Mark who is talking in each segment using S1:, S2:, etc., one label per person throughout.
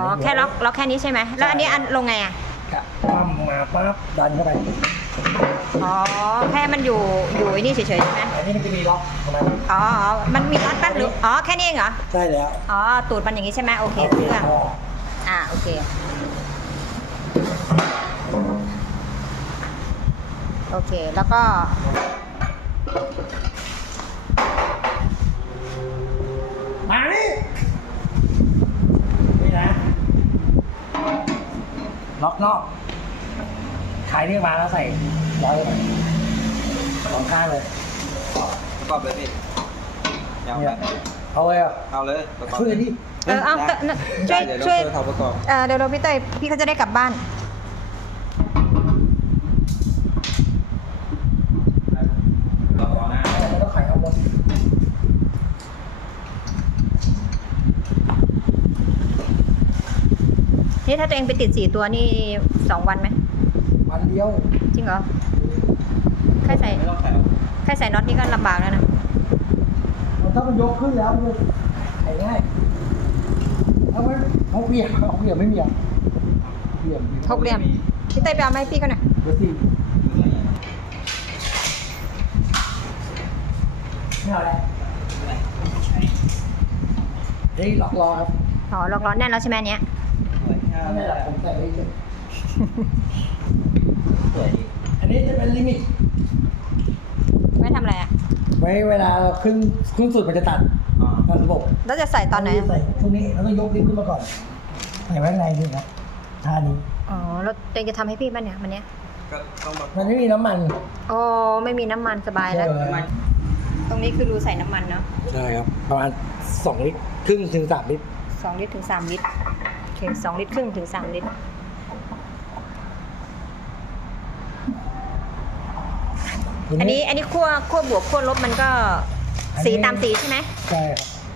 S1: อแค่ล็อกแค่นี้ใช่ไหมแล้วอันนี้อันลงไงอ่ะ
S2: ปั้มมาปั๊บดันเข้าไป
S1: อ๋อแค่มันอยู่ไอ้นี่เฉยๆใช่ไหม
S2: อันนี้มันจะมีล็อกตรงนั้น
S1: อ๋อมันมีน็อตตั้งหรืออ๋อแค่นี้เองเหรอ
S2: ใช่แล้ว
S1: อ๋อตูดมันอย่างนี้ใช่ไหมโอเค
S2: โอเค
S1: เรื่อง
S2: พอ
S1: โอเคโอเคแล้วก็
S2: มานี่นี่นะล็อกนอกขายนี่มาแล้วใส่ร้อยไปสองข้างเลย
S3: ประกอบเลยพี่ยาว
S2: เนี่
S3: ไป
S2: ยเอาเลยอ่ะ
S3: เอาเลยประกอบ
S2: ช่วยดิ
S1: เอา
S3: ได้
S1: ช่วย
S3: เดี๋ยว
S1: ช่วย
S3: เขาประกอบ
S1: เดี๋ยวพี่เต้ยพี่เขาจะได้กลับบ้าน
S3: ต่อหน้า
S2: ไม่ต้องขายเอาหมด
S1: นี่ถ้าตัวเองไปติด4ตัวนี่2 วันไหม
S2: วันเดียว
S1: จริงเหรอแค่ใส่
S3: ไม่ต้องใส่
S1: น็อตนี่ก็ลำบากแล้วนะ
S2: ถ้ามันยกขึ้นแล้วมันขายง่ายเอาไว้เอาเปลี่ยนไม่มีอ่ะเปลี่ยน
S1: หกเหลี่ยมพี่เต้ยไปเอาไหมาให้พี่ก็หน่อย
S2: เดี๋ยวสิไม่เอาแล้วเฮ้ยล็อกรอครับ
S1: อ๋อล็อกล้อแน่นแล้วใช่ไหมอันเนี้ย
S2: อันนี้แหละผมใส่ไว้เฉย
S3: สวยดี
S2: อันนี้จะเป็นลิมิต
S1: ไม่ทำอะไรอ่ะ
S2: ไว้เวลาเราขึ้นสุดมันจะตัด
S3: อ๋อ
S2: ตัดระบบ
S1: แล้วจะใส่ตอนไหนอะ
S2: ใส่ช่วงนี้เราต้องยกลิฟต์ขึ้นมาก่อนใส่ไว้ข้างในนี่ครับท่านี้
S1: อ๋อแล้วตัวเองจะทำให้พี่บ้านเนี่ยมันเนี้ย
S3: ก็ต้องประก
S2: มั
S3: อน บ
S2: ไม่มีน้ำมัน
S1: อ๋อไม่มีน้ำมันสบายแล้ว ตรงนี้คือรูใส่น้ำมันเนาะ
S2: ใช่ครับประมาณ2 ลิตรครึ่งถึง3 ลิตร
S1: 2 ลิตรถึง 3 ลิตรโอเค2 ลิตรครึ่งถึง 3 ลิตรอันนี้ขั้วบวกขั้วลบมันก็สีตามสีใช่ไหม
S2: ใช่ครับ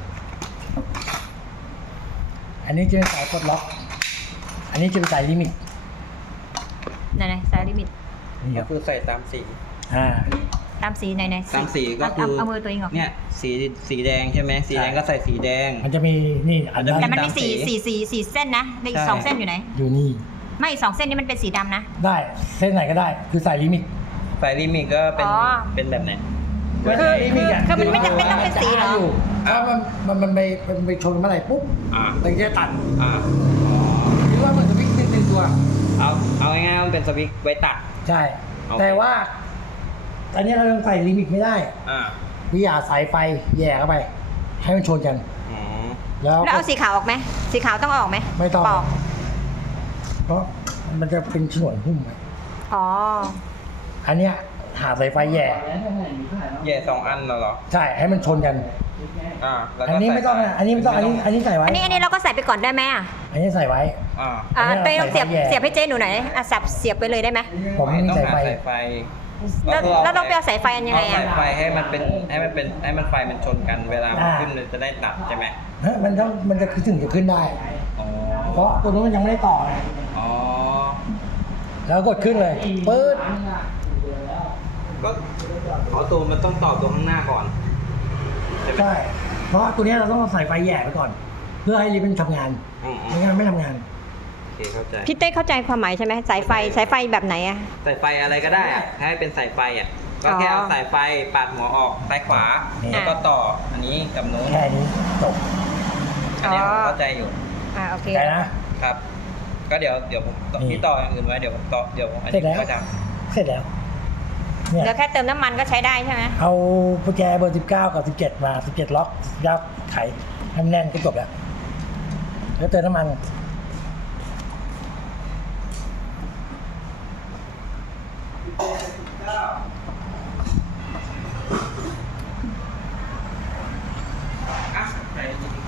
S2: อันนี้จะเป็นสายปลดล็อก อันนี้จะเป็นสายลิมิต
S1: ไหนๆสายลิมิต
S2: นี่ค
S3: ก็
S2: รับ
S3: คือใส่ตามสี
S2: อ่า
S1: ตามสีไหนๆ
S3: ตามสีก็คือ
S1: เอามือตัวเองออก
S3: เนี่ยสีแดงใช่ไหมสีแดงก็ใส่สีแดง
S2: มันจะมีนี่อันนั้น
S1: แต่มันมี
S3: ตามสี
S1: สี่เส้นนะในอีก
S3: ใช่
S1: สองเส้นอยู่ไหน
S2: อยู่นี่
S1: ไม่อีก2 เส้นนี้มันเป็นสีดำนะ
S2: ได้เส้นไหนก็ได้ คือสายลิมิต
S3: ไฟลิมิตก็เป็น
S1: อ๋อ
S3: เป็นแบบไหน
S1: คือมันไม่จำเป็นต้องเป็นสีเหรอ
S2: ถ้ามันไปชนเมื่อไหร่ปุ๊บ
S3: อ่า
S2: มันจะตัด
S3: อ่า
S2: หรือว่ามันจะวิ่งเป็นตัว
S3: เอาง่ายๆมันเป็นสวิตช์ไว้ตัด
S2: ใช่
S3: โอเค
S2: แต่ว่า อันนี้เรายังใส่ลิมิตไม่ได้
S3: อ่า
S2: พี่อยากสายไฟแย่เข้าไป ให้มันชนกัน
S3: อ๋อ
S2: แล้ว
S1: แล้วเอาสีขาวออกไหมสีขาวต้องเอาออกไหม
S2: ไม่ต้อง
S1: ปอก
S2: เพราะมันจะเป็นฉนวนหุ้มไว้
S1: อ๋อ
S2: อันเนี้ยหาสายไฟแย่
S3: แย่2 อันแล้วเหรอ
S2: ใช่ให้มันชนกัน
S3: แล้ว
S2: อั
S3: ก็
S2: นนี้ไม่ต้องนะอันนี้ไม่ต้องอันนี้ใส่ไว้
S1: อันนี้เราก็ใส่ไปก่อนได้ไหมอ่ะ
S2: อันนี้ใส่ไว้
S3: อ่า
S2: อันนี้
S1: ตัวเองลองเสียบ
S2: ใส่ไฟแย่
S1: เสียบให้เจ๊หนูหน่อยสับเสียบไปเลยได้ไหม
S2: ผมไม่มี
S3: ต้อง
S2: สาย
S3: หา
S2: ไฟ
S3: สายไฟ
S1: แล้วต้องไปเอาสายไฟอันยังไง
S3: เอา
S1: อ่ะ
S3: สายไฟให้มันไฟมันชนกันเวลามันขึ้นมันจะได้ตัดใช่ไหม
S2: เฮ้ยมันจะถึงจะขึ้นได้
S3: อ๋อ
S2: เพราะตัวนู้นมันยังไม่ได้ต่อไง
S3: อ๋อ
S2: แล้วกดขึ้นเลยปื๊ด
S3: ก็เอาตัวมันต้องต่อตัวข้างหน้าก่อนใช่ไหม
S2: ใช่เพราะตัวเนี้ยเราต้องเอาสายไฟแย่ไปก่อน เพื่อให้ลิฟต์มันทำงาน
S3: อืม
S2: ไม่งั้นไม่ทำงาน
S3: โอเคเข้าใจ
S1: พี่เต้เข้าใจความหมายใช่ไหมสายไฟแบบไหนอ่ะ
S3: สายไฟอะไรก็ได้อะให้เป็นสายไฟอ่ะก็แค่เอาสายไฟปาดหัวออกซ้ายขวา
S2: นี่
S3: แล้วก็ต่ออันนี้กับนู้น
S2: แค่นี้จบ
S3: อันนี้ผมเข้าใจอยู่
S1: โอเค
S2: ใจนะ
S3: ครับ ก็เดี๋ยวผม
S2: นี่
S3: พี่ต่ออย่างอื่นไว้เดี๋ยวผมต่อเดี๋ยวอัน
S2: เสร็
S3: นี้
S2: จแล้ว
S3: ก็จะ
S2: เสร็จแล้ว เนี่ย
S1: เดี๋ยวแค่เติมน้ำมันก็ใช้ได้ใช่ไหม
S2: เอากุญแจเบอร์ 19 กับ 17 มา 17 ล็อก19ไขให้มันแน่นก็จบแล้ว แล้วเติมน้ำมัน
S3: อ่ะไหน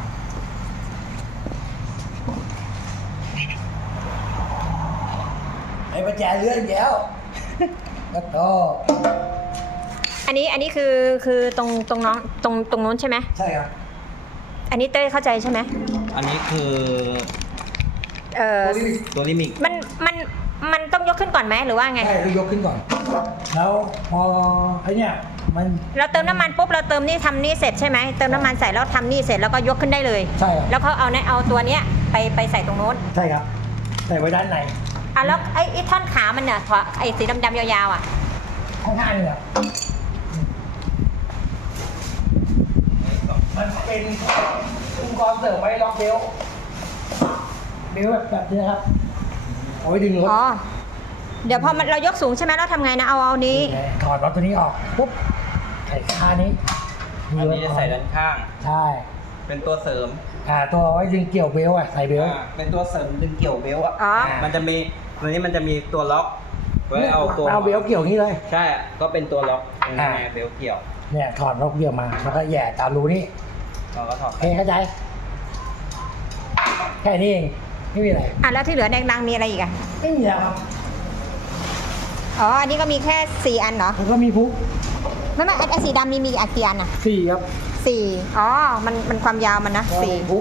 S2: ไอ้กุญแจเลื่อนแล้วแล้วก็
S1: อันนี้คือตรงน้องตรงนู้นใช่ไหม
S2: ใช่ครับ
S1: อันนี้เต้เข้าใจใช่ไหม
S3: อันนี้คือ
S2: ตัวลิมิต
S3: ตัวลิมิต
S1: มันต้องยกขึ้นก่อนไหมหรือว่าไง
S2: ใช่ต้องยกขึ้นก่อน แล้วพอไอ้เนี่ยมัน
S1: เราเติมน้ำมันปุ๊บเราเติมนี่ทำนี่เสร็จใช่ไหมเติมน้ำมันใส่แล้วทำนี่เสร็จแล้วก็ยกขึ้นได้เลย
S2: ใช่ครับ
S1: แล้วเขาเอาตัวเนี้ยไปใส่ตรงโน้น
S2: ใช่ครับใส่ไว้ด้านใน
S1: อ่ะแล้วไอ้ท่อนขามันเนี่ยไอ้สีดำๆยาวๆอ่ะ
S2: ข้างๆนี่ครับมันเป็นอุปกรณ์เสริมไว้ล็อกเบลต์แบบนี้ครับเอาไว้ดึงรถ
S1: อ๋อเดี๋ยวพอมันเรายกสูงใช่ไหมเราทำไงนะเอานี้
S2: ถอดน็อตตัวนี้ออกปุ๊บใส่คานี้
S3: อันนี้จะใส่ด้านข้าง
S2: ใช่
S3: เป็นตัวเสริม
S2: ตัวไว้ดึงเกี่ยวเบลต์ใส่เบลต์
S3: เป็นตัวเสริมดึงเกี่ยวเบลต์อ่ะ
S1: อ๋อ
S3: มันจะมีตัวนี้มันจะมีตัวล็อกไว้เอาตัว
S2: เอาเบลต์เกี่ยวอย่างนี้เลย
S3: ใช่ก็เป็นตัวล็อกตรงนี้ไง
S2: อ่า
S3: เบลต์เกี่ยว
S2: เนี่ยถอดล็อกเกี่ยวมาแล้วก็แหย่ตามรูนี่
S3: เราก็ถอด
S2: เข้าใจแค่นี้เองไม่มีอะไร
S1: อ่ะแล้วที่เหลือในรังมีอะไรอีกอ่ะ
S2: ไม่มีแล้วครับ
S1: อ๋ออันนี้ก็มีแค่4อันเหรอ
S2: แล้วก็มีพุก
S1: ไม่ไอ้สีดำมีกี่อันอ่ะ
S2: 4ครับ
S1: 4อ๋อมันความยาวมันนะ
S2: แล้วก็มี
S1: 4
S2: พุก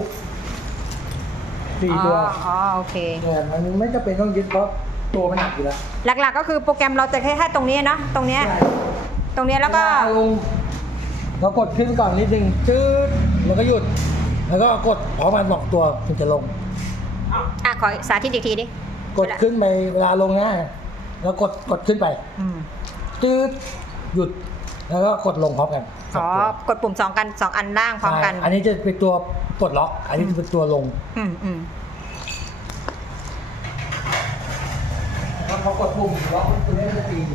S2: 4ตัว
S1: อ๋อโอเค
S2: เนี่ยมันไม่จำเป็นต้องยึดเพราะตัวมันหนักอยู่แล้ว
S1: หลักๆก็คือโปรแกรมเราจะแค่ตรงนี้เนาะตรงเนี้ย
S2: ใช่
S1: ตรงเนี้ยแล้วก็
S2: เาลงเรากดขึ้นก่อนนิดนึงจืดแล้วก็หยุด แล้วก็กดพร้อมกัน2ตัวถึงจะลง
S1: อ่ะขอสาธิตอีกทีดิ
S2: กดขึ้นไปเวลาลงนะแล้วกดขึ้นไป
S1: อืม
S2: จืดหยุด แล้วก็กดลงพร้อมกันส
S1: อ๋
S2: ง
S1: อ
S2: ตัว
S1: กดปุ่ม2 อันล่างพร้อมกัน
S2: ใช่อันนี้จะเป็นตัวปลดล็อก อันนี้จะเป็นตัวลง
S1: อืม
S2: แล้วพอกดปุ่มล็อกตัวนี้จะตีอยู่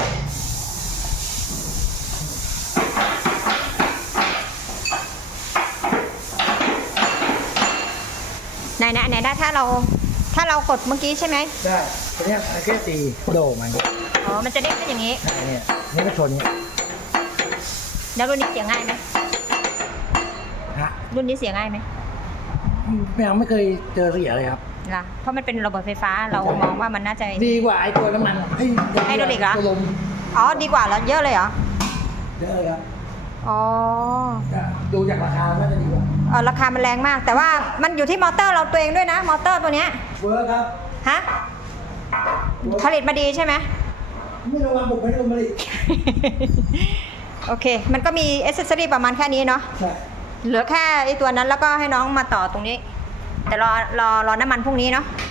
S1: ไหนได้ถ้าเรากดเมื่อกี้ใช่ไหม
S2: ได้ตัวเนี้ยมันก็จะตีโดมัน
S1: อ๋อมันจะเด้งขึ้นอย่างนี้
S2: ใช่เนี่ยนี่ก็ชนเนี่ย
S1: แล้วรุ่นนี้เสียง่ายไหม
S2: ฮะ
S1: รุ่นนี้เสียง่ายไหม
S2: ยังไม่เคยเจอเสียเลยครับ
S1: ล่ะเพราะมันเป็นระบบไฟฟ้าเรามองว่ามันน่าจะ
S2: ดีกว่าไอ้ตัวน้ำมันเฮ้ย
S1: ไฮดรอลิกเหรอ
S2: ตัวลม
S1: อ๋อดีกว่าแล้วเยอะเลยเหรอ
S2: เยอะเลยครับ
S1: อ๋อ
S2: ดูจากราคาน่าจะดีกว่า
S1: ราคามันแรงมาก แต่ว่ามันอยู่ที่มอเตอร์เราตัวเองด้วยนะ มอเตอร์ตัวเนี้ย
S2: เวิร์คครับ
S1: ฮะผลิตมาดีใช่ไหม
S2: ไม่รู้ว่าผมไม่ได้ลงมาดิ
S1: โอเค มันก็มีเอเซสซอรี่ประมาณแค่นี้เนาะ
S2: ใช่
S1: เหลือแค่ไอ้ตัวนั้นแล้วก็ให้น้องมาต่อตรงนี้ แต่รอน้ำมันพรุ่งนี้เนาะ